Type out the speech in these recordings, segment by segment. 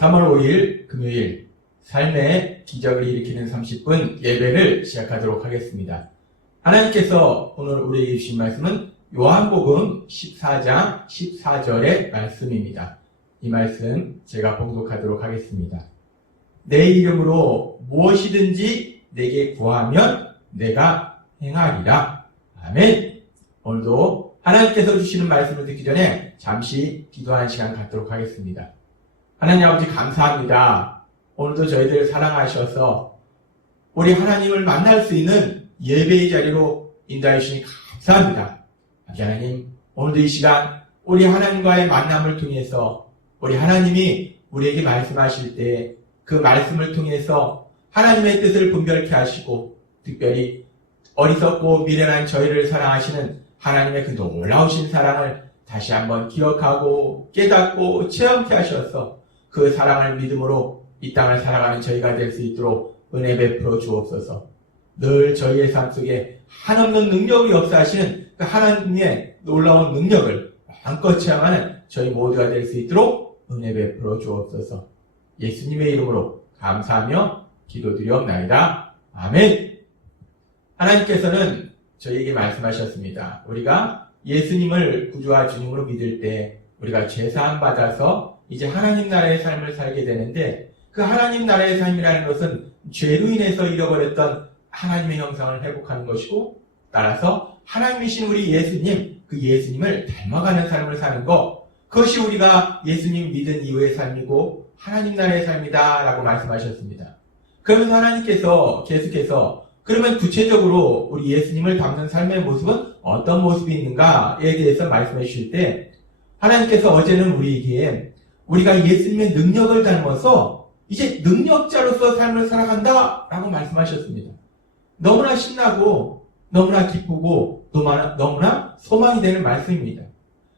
3월 5일 금요일 삶의 기적을 일으키는 30분 예배를 시작하도록 하겠습니다. 하나님께서 오늘 우리에게 주신 말씀은 요한복음 14장 14절의 말씀입니다. 이 말씀 제가 봉독하도록 하겠습니다. 내 이름으로 무엇이든지 내게 구하면 내가 행하리라. 아멘. 오늘도 하나님께서 주시는 말씀을 듣기 전에 잠시 기도하는 시간 갖도록 하겠습니다. 하나님 아버지 감사합니다. 오늘도 저희들 사랑하셔서 우리 하나님을 만날 수 있는 예배의 자리로 인도해 주시니 감사합니다. 하나님, 오늘도 이 시간 우리 하나님과의 만남을 통해서 우리 하나님이 우리에게 말씀하실 때 그 말씀을 통해서 하나님의 뜻을 분별케 하시고 특별히 어리석고 미련한 저희를 사랑하시는 하나님의 그 놀라우신 사랑을 다시 한번 기억하고 깨닫고 체험케 하셔서 그 사랑을 믿음으로 이 땅을 살아가는 저희가 될 수 있도록 은혜 베풀어 주옵소서. 늘 저희의 삶 속에 한없는 능력을 역사하시는 그 하나님의 놀라운 능력을 마음껏 체험하는 저희 모두가 될 수 있도록 은혜 베풀어 주옵소서. 예수님의 이름으로 감사하며 기도드리옵나이다. 아멘. 하나님께서는 저희에게 말씀하셨습니다. 우리가 예수님을 구주와 주님으로 믿을 때 우리가 죄사함 받아서 이제 하나님 나라의 삶을 살게 되는데 그 하나님 나라의 삶이라는 것은 죄로 인해서 잃어버렸던 하나님의 형상을 회복하는 것이고 따라서 하나님이신 우리 예수님 그 예수님을 닮아가는 삶을 사는 것 그것이 우리가 예수님 믿은 이후의 삶이고 하나님 나라의 삶이다 라고 말씀하셨습니다. 그러면서 하나님께서 계속해서 그러면 구체적으로 우리 예수님을 닮는 삶의 모습은 어떤 모습이 있는가에 대해서 말씀해 주실 때 하나님께서 어제는 우리에게 우리가 예수님의 능력을 닮아서 이제 능력자로서 삶을 살아간다 라고 말씀하셨습니다. 너무나 신나고 너무나 기쁘고 너무나, 너무나 소망이 되는 말씀입니다.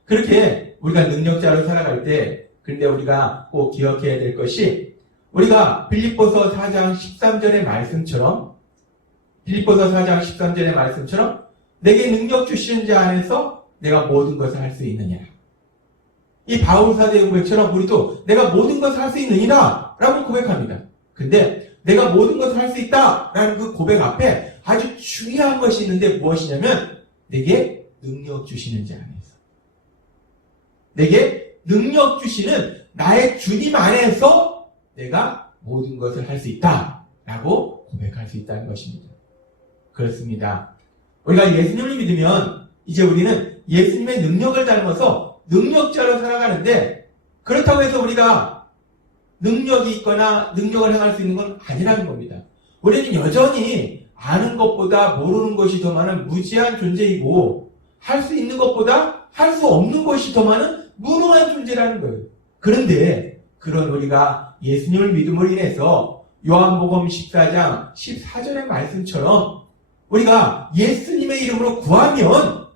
그렇게 우리가 능력자로 살아갈 때 근데 우리가 꼭 기억해야 될 것이 우리가 빌립보서 4장 13절의 말씀처럼 빌립보서 4장 13절의 말씀처럼 내게 능력 주시는 자 안에서 내가 모든 것을 할 수 있느냐. 이 바울 사대의 고백처럼 우리도 내가 모든 것을 할 수 있느니라 라고 고백합니다. 근데 내가 모든 것을 할 수 있다 라는 그 고백 앞에 아주 중요한 것이 있는데 무엇이냐면 내게 능력 주시는 자 안에서 내게 능력 주시는 나의 주님 안에서 내가 모든 것을 할 수 있다 라고 고백할 수 있다는 것입니다. 그렇습니다. 우리가 예수님을 믿으면 이제 우리는 예수님의 능력을 닮아서 능력자로 살아가는데 그렇다고 해서 우리가 능력이 있거나 능력을 행할 수 있는 건 아니라는 겁니다. 우리는 여전히 아는 것보다 모르는 것이 더 많은 무지한 존재이고 할 수 있는 것보다 할 수 없는 것이 더 많은 무능한 존재라는 거예요. 그런데 그런 우리가 예수님을 믿음으로 인해서 요한복음 14장 14절의 말씀처럼 우리가 예수님의 이름으로 구하면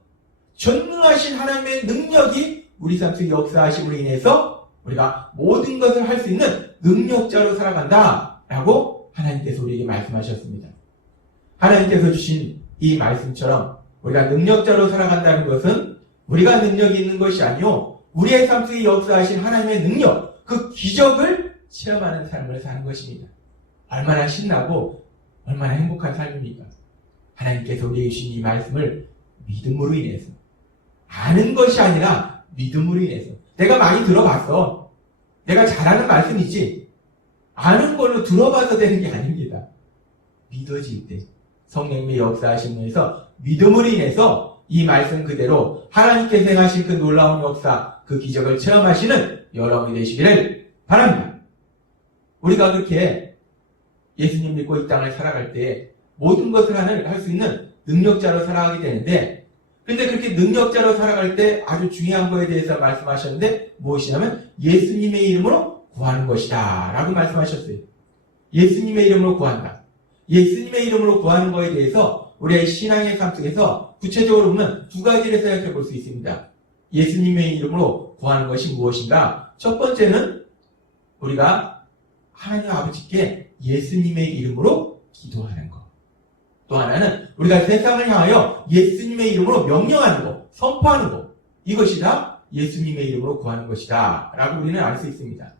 전능하신 하나님의 능력이 우리 삶 속에 역사하심으로 인해서 우리가 모든 것을 할 수 있는 능력자로 살아간다. 라고 하나님께서 우리에게 말씀하셨습니다. 하나님께서 주신 이 말씀처럼 우리가 능력자로 살아간다는 것은 우리가 능력이 있는 것이 아니요 우리의 삶 속에 역사하신 하나님의 능력, 그 기적을 체험하는 삶을 사는 것입니다. 얼마나 신나고 얼마나 행복한 삶입니까? 하나님께서 우리에게 주신 이 말씀을 믿음으로 인해서 아는 것이 아니라 믿음으로 인해서 내가 많이 들어봤어. 내가 잘하는 말씀이지. 아는 걸로 들어봐서 되는 게 아닙니다. 믿어질 때 성령님의 역사하심에서 믿음으로 인해서 이 말씀 그대로 하나님께서 행하신 그 놀라운 역사, 그 기적을 체험하시는 여러분이 되시기를 바랍니다. 우리가 그렇게 예수님 믿고 이 땅을 살아갈 때 모든 것을 할수 있는 능력자로 살아가게 되는데 근데 그렇게 능력자로 살아갈 때 아주 중요한 거에 대해서 말씀하셨는데 무엇이냐면 예수님의 이름으로 구하는 것이다 라고 말씀하셨어요. 예수님의 이름으로 구한다. 예수님의 이름으로 구하는 거에 대해서 우리의 신앙의 삶 속에서 구체적으로 보면 두 가지를 생각해 볼 수 있습니다. 예수님의 이름으로 구하는 것이 무엇인가? 첫 번째는 우리가 하나님 아버지께 예수님의 이름으로 기도하는 것. 또 하나는 우리가 세상을 향하여 예수님의 이름으로 명령하는 것, 선포하는 것. 이것이 다 예수님의 이름으로 구하는 것이다. 라고 우리는 알 수 있습니다.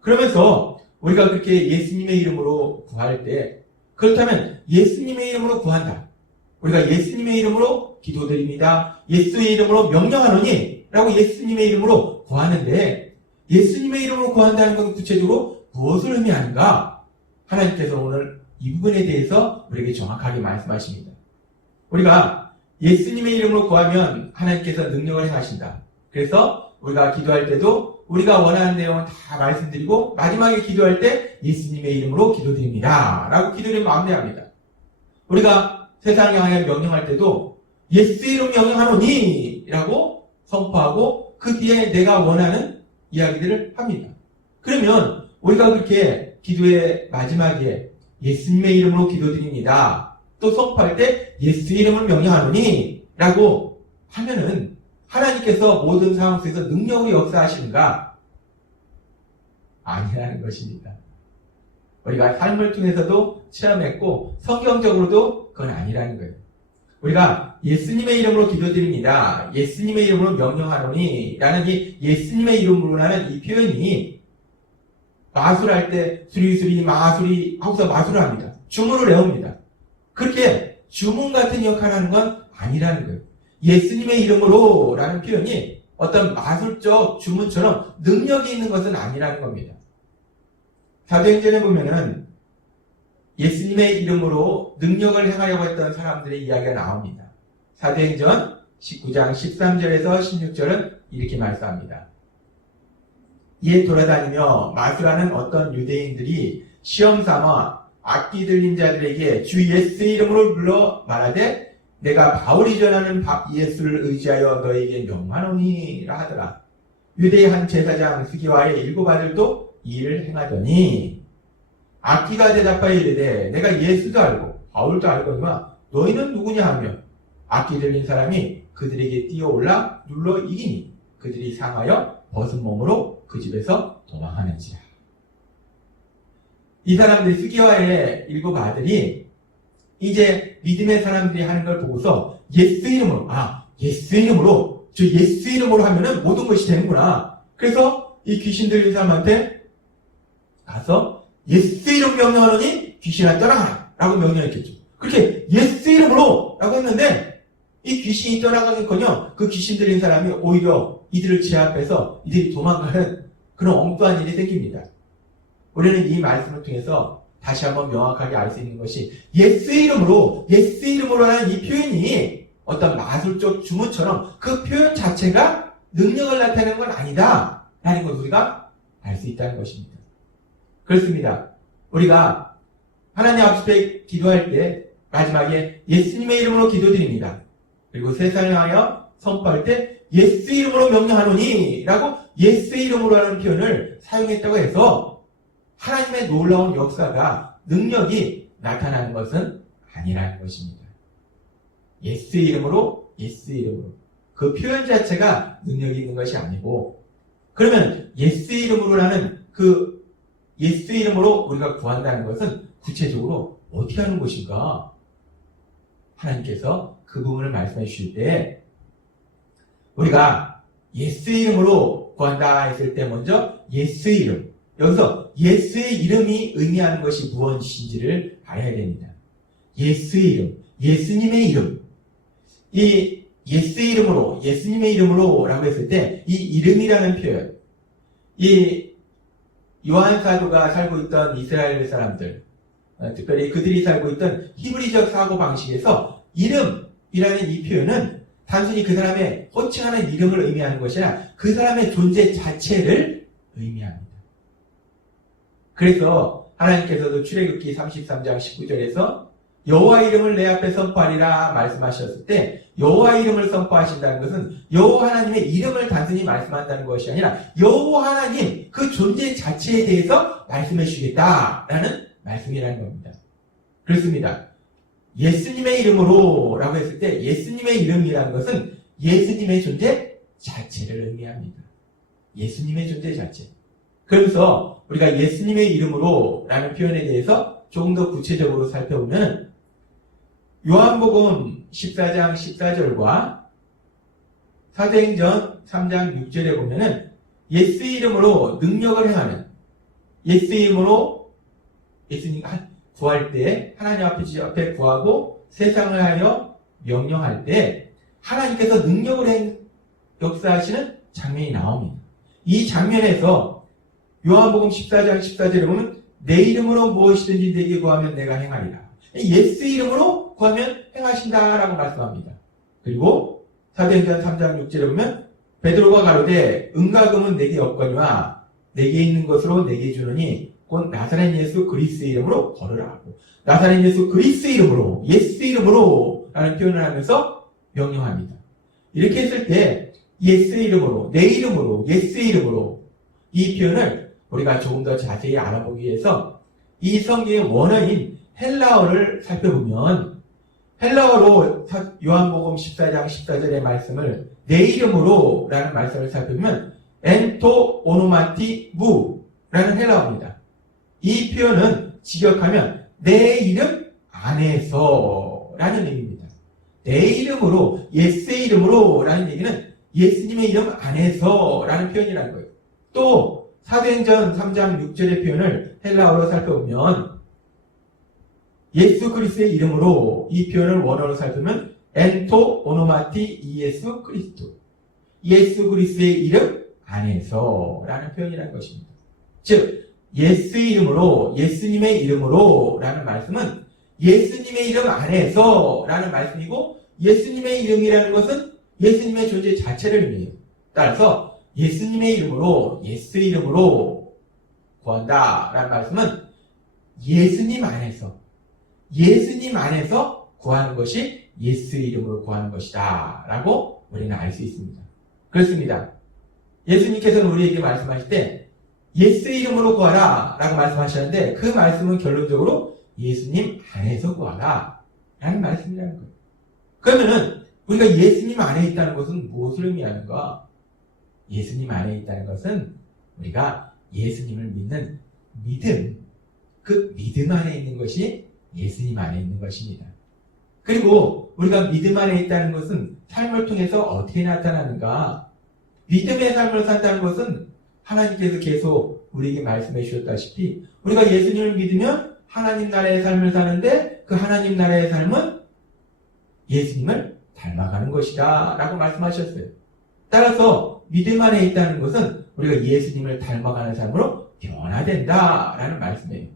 그러면서 우리가 그렇게 예수님의 이름으로 구할 때 그렇다면 예수님의 이름으로 구한다. 우리가 예수님의 이름으로 기도드립니다. 예수의 이름으로 명령하노니 라고 예수님의 이름으로 구하는데 예수님의 이름으로 구한다는 건 구체적으로 무엇을 의미하는가? 하나님께서 오늘 이 부분에 대해서 우리에게 정확하게 말씀하십니다. 우리가 예수님의 이름으로 구하면 하나님께서 능력을 행하신다. 그래서 우리가 기도할 때도 우리가 원하는 내용을 다 말씀드리고 마지막에 기도할 때 예수님의 이름으로 기도드립니다. 라고 기도를 마무리합니다. 우리가 세상을 향해 명령할 때도 예수 이름 명령하노니 라고 선포하고 그 뒤에 내가 원하는 이야기들을 합니다. 그러면 우리가 그렇게 기도의 마지막에 예수님의 이름으로 기도드립니다. 또 선포할 때 예수 이름을 명령하노니 라고 하면은 하나님께서 모든 상황 속에서 능력으로 역사하시는가? 아니라는 것입니다. 우리가 삶을 통해서도 체험했고 성경적으로도 그건 아니라는 거예요. 우리가 예수님의 이름으로 기도드립니다. 예수님의 이름으로 명령하노니 라는 이 예수님의 이름으로라는 이 표현이 마술할 때 수리수리 마술이 하고서 마술을 합니다. 주문을 외웁니다. 그렇게 주문 같은 역할을 하는 건 아니라는 거예요. 예수님의 이름으로 라는 표현이 어떤 마술적 주문처럼 능력이 있는 것은 아니라는 겁니다. 사도행전에 보면은 예수님의 이름으로 능력을 행하려고 했던 사람들의 이야기가 나옵니다. 사도행전 19장 13절에서 16절은 이렇게 말씀합니다. 이에 돌아다니며 마술하는 어떤 유대인들이 시험 삼아 악기 들린 자들에게 주 예수의 이름으로 불러 말하되 내가 바울이 전하는 바- 예수를 의지하여 너에게 명하노니라 하더라. 유대의 한 제사장 스기와의 일곱 아들도 이 일을 행하더니 악기가 대답하여 이르되 내가 예수도 알고 바울도 알거니와 너희는 누구냐 하며 악기 들린 사람이 그들에게 뛰어올라 눌러 이기니 그들이 상하여 벗은 몸으로 그 집에서 도망하는지라. 이 사람들이 스기와의 일곱 아들이 이제 믿음의 사람들이 하는 걸 보고서 예수 이름으로 아 예수 이름으로 저 예수 이름으로 하면은 모든 것이 되는구나. 그래서 이 귀신 들린 사람한테 가서 예수 이름 명령하노니 귀신아 떠나가라 라고 명령했겠죠. 그렇게 예수 이름으로 라고 했는데 이 귀신이 떠나가겠거녕 그 귀신 들린 사람이 오히려 이들을 제압해서 이들이 도망가는 그런 엉뚱한 일이 생깁니다. 우리는 이 말씀을 통해서 다시 한번 명확하게 알 수 있는 것이 예수 이름으로 예수 이름으로 하는 이 표현이 어떤 마술적 주문처럼 그 표현 자체가 능력을 나타내는 건 아니다 라는 걸 우리가 알 수 있다는 것입니다. 그렇습니다. 우리가 하나님 앞에 기도할 때 마지막에 예수님의 이름으로 기도드립니다. 그리고 세상을 향하여 선포할 때 예수 이름으로 명령하노니 라고 예수 이름으로 하는 표현을 사용했다고 해서 하나님의 놀라운 역사가 능력이 나타나는 것은 아니라는 것입니다. 예수 이름으로 예수 이름으로 그 표현 자체가 능력이 있는 것이 아니고 그러면 예수 이름으로라는 그 예수 이름으로 우리가 구한다는 것은 구체적으로 어떻게 하는 것인가? 하나님께서 그 부분을 말씀해 주실 때 우리가 예수 이름으로 구한다 했을 때 먼저 예수 이름 여기서 예수의 이름이 의미하는 것이 무엇인지를 알아야 됩니다. 예수의 이름, 예수님의 이름. 이 예수의 이름으로, 예수님의 이름으로 라고 했을 때 이 이름이라는 표현, 이 요한 사도가 살고 있던 이스라엘 사람들, 어, 특별히 그들이 살고 있던 히브리적 사고 방식에서 이름이라는 이 표현은 단순히 그 사람의 호칭하는 이름을 의미하는 것이 아니라 그 사람의 존재 자체를 의미합니다. 그래서 하나님께서도 출애굽기 33장 19절에서 여호와 이름을 내 앞에 선포하리라 말씀하셨을 때 여호와 이름을 선포하신다는 것은 여호와 하나님의 이름을 단순히 말씀한다는 것이 아니라 여호와 하나님 그 존재 자체에 대해서 말씀해 주시겠다라는 말씀이라는 겁니다. 그렇습니다. 예수님의 이름으로 라고 했을 때 예수님의 이름이라는 것은 예수님의 존재 자체를 의미합니다. 예수님의 존재 자체. 그러면서 우리가 예수님의 이름으로 라는 표현에 대해서 조금 더 구체적으로 살펴보면 요한복음 14장 14절과 사도행전 3장 6절에 보면은 예수 이름으로 능력을 행하는 예수의 이름으로 예수님 한- 구할 때 하나님 앞에 주 앞에 구하고 세상을 하여 명령할 때 하나님께서 능력을 행- 역사하시는 장면이 나옵니다. 이 장면에서 요한복음 14장 14절에 보면 내 이름으로 무엇이든지 내게 구하면 내가 행하리라. 예수 이름으로 구하면 행하신다라고 말씀합니다. 그리고 사도행전 3장 6절에 보면 베드로가 가로되 은과 금은 내게 없거니와 내게 있는 것으로 내게 주느니 곧 나사렛 예수 그리스의 이름으로 걸으라고 나사렛 예수 그리스의 이름으로 예수 이름으로 라는 표현을 하면서 명령합니다. 이렇게 했을 때 예수의 이름으로 내 이름으로 예수의 이름으로 이 표현을 우리가 조금 더 자세히 알아보기 위해서 이 성경의 원어인 헬라어를 살펴보면 헬라어로 사- 요한복음 14장 14절의 말씀을 내 이름으로 라는 말씀을 살펴보면 엔토 오노마티 무라는 헬라어입니다. 이 표현은 직역하면 내 이름 안에서 라는 의미입니다. 내 이름으로 예수의 이름으로 라는 얘기는 예수님의 이름 안에서 라는 표현이라는 거예요. 또 사도행전 3장 6절의 표현을 헬라어로 살펴보면 예수 그리스도의 이름으로 이 표현을 원어로 살펴보면 엔토 오노마티 이예수 그리스도 예수 그리스도의 이름 안에서 라는 표현이라는 것입니다. 즉 예수의 이름으로 예수님의 이름으로 라는 말씀은 예수님의 이름 안에서 라는 말씀이고 예수님의 이름이라는 것은 예수님의 존재 자체를 의미해요. 따라서 예수님의 이름으로 예수의 이름으로 구한다 라는 말씀은 예수님 안에서 예수님 안에서 구하는 것이 예수의 이름으로 구하는 것이다 라고 우리는 알 수 있습니다. 그렇습니다. 예수님께서는 우리에게 말씀하실 때 예수의 이름으로 구하라 라고 말씀하셨는데 그 말씀은 결론적으로 예수님 안에서 구하라 라는 말씀이라는 거예요. 그러면은 우리가 예수님 안에 있다는 것은 무엇을 의미하는가? 예수님 안에 있다는 것은 우리가 예수님을 믿는 믿음, 그 믿음 안에 있는 것이 예수님 안에 있는 것입니다. 그리고 우리가 믿음 안에 있다는 것은 삶을 통해서 어떻게 나타나는가? 믿음의 삶을 산다는 것은 하나님께서 계속 우리에게 말씀해 주셨다시피 우리가 예수님을 믿으면 하나님 나라의 삶을 사는데 그 하나님 나라의 삶은 예수님을 닮아가는 것이다 라고 말씀하셨어요. 따라서 믿음 안에 있다는 것은 우리가 예수님을 닮아가는 삶으로 변화된다 라는 말씀이에요.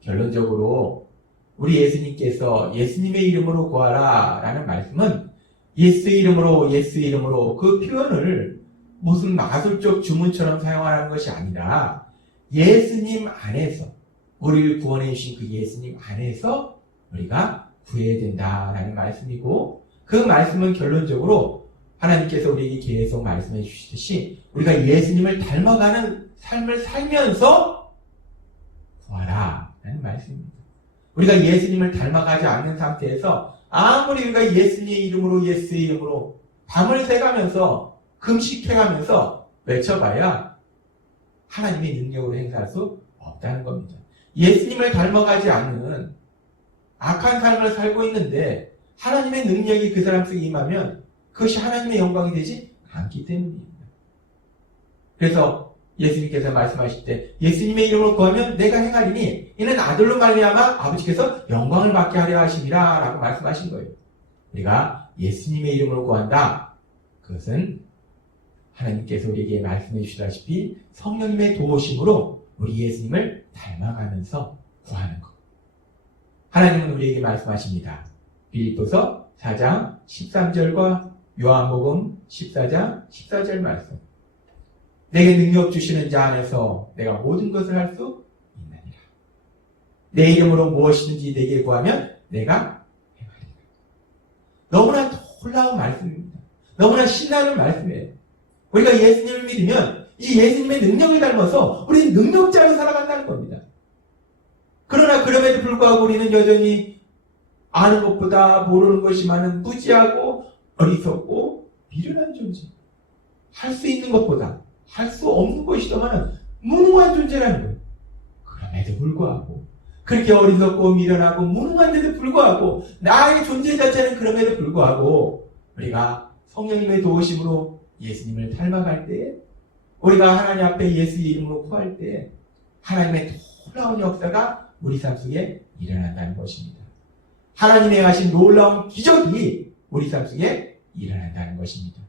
결론적으로 우리 예수님께서 예수님의 이름으로 구하라 라는 말씀은 예수의 이름으로 예수의 이름으로 그 표현을 무슨 마술적 주문처럼 사용하는 것이 아니라 예수님 안에서 우리를 구원해 주신 그 예수님 안에서 우리가 구해야 된다라는 말씀이고 그 말씀은 결론적으로 하나님께서 우리에게 계속 말씀해 주시듯이 우리가 예수님을 닮아가는 삶을 살면서 구하라 라는 말씀입니다. 우리가 예수님을 닮아가지 않는 상태에서 아무리 우리가 예수님의 이름으로 예수의 이름으로 밤을 새가면서 금식해가면서 외쳐봐야 하나님의 능력으로 행사할 수 없다는 겁니다. 예수님을 닮아가지 않는 악한 삶을 살고 있는데 하나님의 능력이 그 사람 속에 임하면 그것이 하나님의 영광이 되지 않기 때문입니다. 그래서 예수님께서 말씀하실 때 예수님의 이름으로 구하면 내가 행하리니 이는 아들로 말미암아 아버지께서 영광을 받게 하려 하심이라 라고 말씀하신 거예요. 우리가 예수님의 이름으로 구한다. 그것은 하나님께서 우리에게 말씀해 주시다시피 성령님의 도우심으로 우리 예수님을 닮아가면서 구하는 것. 하나님은 우리에게 말씀하십니다. 빌립보서 4장 13절과 요한복음 14장 14절 말씀. 내게 능력 주시는 자 안에서 내가 모든 것을 할 수 있느니라. 내 이름으로 무엇이든지 내게 구하면 내가 행하리라. 너무나 놀라운 말씀입니다. 너무나 신나는 말씀이에요. 우리가 예수님을 믿으면 이 예수님의 능력을 닮아서 우리는 능력자로 살아간다는 겁니다. 그러나 그럼에도 불구하고 우리는 여전히 아는 것보다 모르는 것이 많은 무지하고 어리석고 미련한 존재. 할 수 있는 것보다 할 수 없는 것이 더 많은 무능한 존재라는 거예요. 그럼에도 불구하고 그렇게 어리석고 미련하고 무능한데도 불구하고 나의 존재 자체는 그럼에도 불구하고 우리가 성령님의 도우심으로 예수님을 닮아갈 때 우리가 하나님 앞에 예수의 이름으로 구할 때 하나님의 놀라운 역사가 우리 삶 속에 일어난다는 것입니다. 하나님의 하신 놀라운 기적이 우리 삶 속에 일어난다는 것입니다.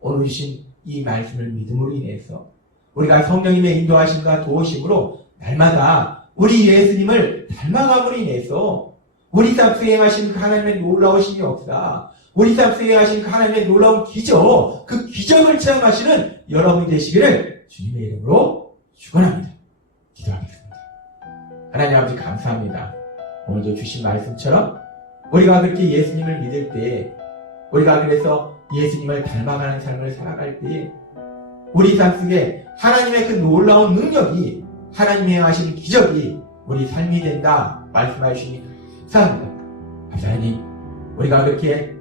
오늘 주신 이 말씀을 믿음으로 인해서 우리가 성령님의 인도하심과 도우심으로 날마다 우리 예수님을 닮아감으로 인해서 우리 삶 속에 행하신 그 하나님의 놀라우신 역사, 우리 삶 속에 하신 그 하나님의 놀라운 기적, 그 기적을 체험하시는 여러분이 되시기를 주님의 이름으로 축원합니다. 기도하겠습니다. 하나님 아버지 감사합니다. 오늘도 주신 말씀처럼 우리가 그렇게 예수님을 믿을 때 우리가 그래서 예수님을 닮아가는 삶을 살아갈 때 우리 삶 속에 하나님의 그 놀라운 능력이 하나님의 하시는 기적이 우리 삶이 된다 말씀하시니 감사합니다. 하나님 우리가 그렇게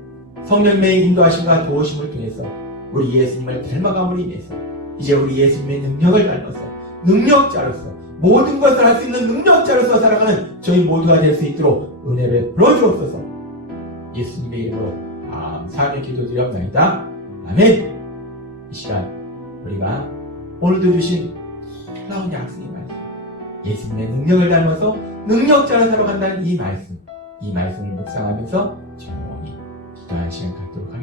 성령의 인도하심과 도우심을 통해서 우리 예수님을 닮아감으로 인해서 이제 우리 예수님의 능력을 닮아서 능력자로서 모든 것을 할 수 있는 능력자로서 살아가는 저희 모두가 될 수 있도록 은혜를 불어주옵소서 예수님의 이름으로 감사하며 기도드렸나이다. 아멘 이 시간 우리가 오늘도 주신 놀라운 약속의 말씀 예수님의 능력을 닮아서 능력자로 살아간다는 이 말씀 이 말씀을 묵상하면서 조용히 기도하는